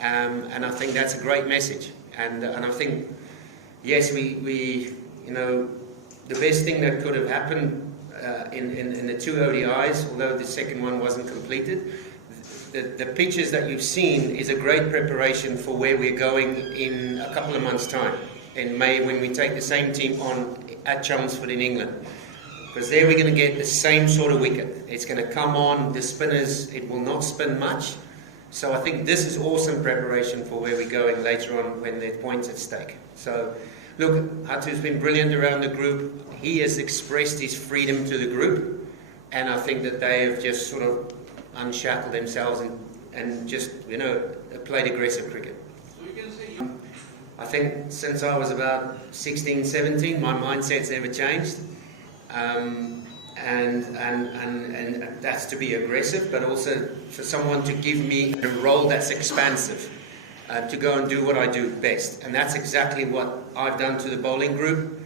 and I think that's a great message. And I think, yes, we you know, the best thing that could have happened in the 2 ODIs, although the second one wasn't completed, the pictures that you've seen is a great preparation for where we're going in a couple of months' time, in May, when we take the same team on at Chelmsford in England. Because there we're going to get the same sort of wicket. It's going to come on, the spinners, it will not spin much. So I think this is awesome preparation for where we're going later on when there's points at stake. So look, Hatu's been brilliant around the group. He has expressed his freedom to the group, and I think that they have just sort of unshackled themselves and just, you know, played aggressive cricket. So you can say I think since I was about 16, 17, my mindset's never changed. And that's to be aggressive, but also for someone to give me a role that's expansive, to go and do what I do best. And that's exactly what I've done to the bowling group.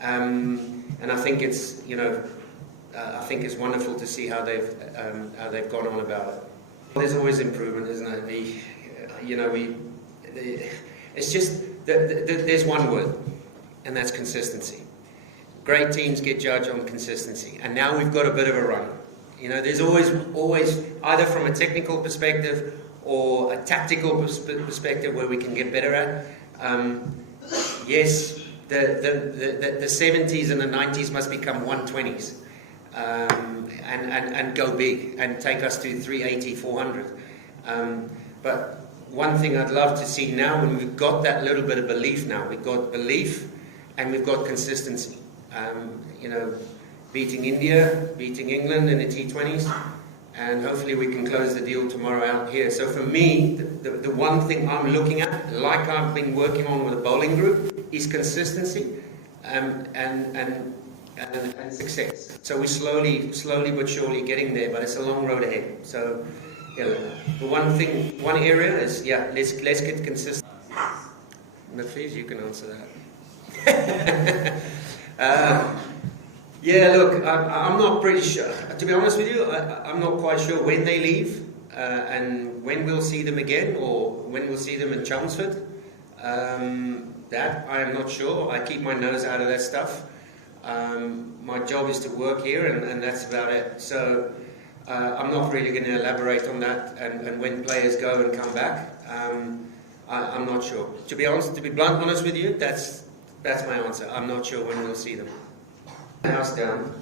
And I think it's, you know, I think it's wonderful to see how they've gone on about it. There's always improvement, isn't it? It's just there's one word, and that's consistency. Great teams get judged on consistency, and now we've got a bit of a run. You know, there's always either from a technical perspective or a tactical perspective where we can get better at. Yes, the 70s and the 90s must become 120s, and go big and take us to 380, 400. But one thing I'd love to see now, when we've got that little bit of belief now, we've got belief and we've got consistency. You know, beating India, beating England in the T20s, and hopefully we can close the deal tomorrow out here. So for me, the one thing I'm looking at, like I've been working on with the bowling group, is consistency and success. So we're slowly but surely getting there, but it's a long road ahead. So yeah, the one area is, yeah, let's get consistent. Please, you can answer that. Yeah, look, I'm not pretty sure. To be honest with you, I'm not quite sure when they leave and when we'll see them again, or when we'll see them in Chelmsford. That I am not sure. I keep my nose out of that stuff. My job is to work here, and that's about it. So I'm not really going to elaborate on that and when players go and come back. I'm not sure. To be blunt honest with you, that's my answer. I'm not sure when we'll see them. House down.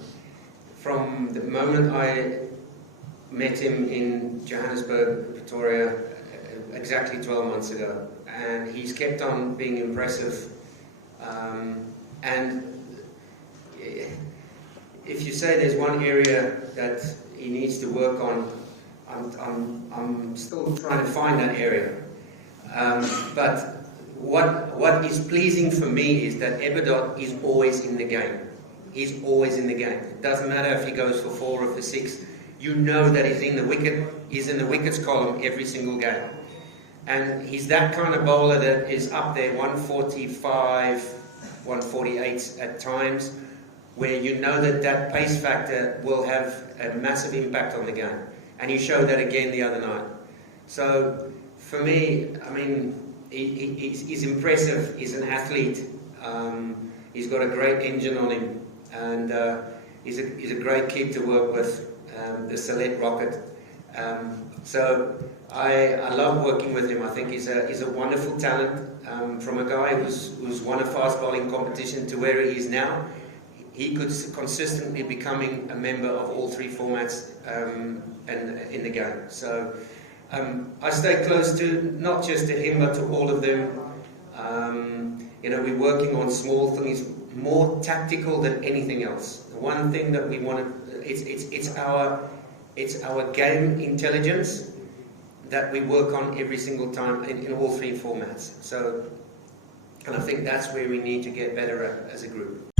From the moment I met him in Johannesburg, Pretoria, exactly 12 months ago, and he's kept on being impressive. And if you say there's one area that he needs to work on, I'm still trying to find that area. But what is pleasing for me is that Eberdot is always in the game. He's always in the game. It doesn't matter if he goes for 4 or for 6. You know that he's in the wickets column every single game. And he's that kind of bowler that is up there 145, 148 at times, where you know that pace factor will have a massive impact on the game. And he showed that again the other night. So for me, I mean, he's impressive. He's an athlete. He's got a great engine on him, and he's a great kid to work with. The Salette Rocket. So I love working with him. I think he's a wonderful talent. From a guy who's won a fast bowling competition to where he is now, he could consistently becoming a member of all 3 formats and in the game. So I stay close to not just to him but to all of them. You know, we're working on small things, more tactical than anything else. The one thing that we want to, it's our game intelligence that we work on every single time in all 3 formats. So, and I think that's where we need to get better at as a group.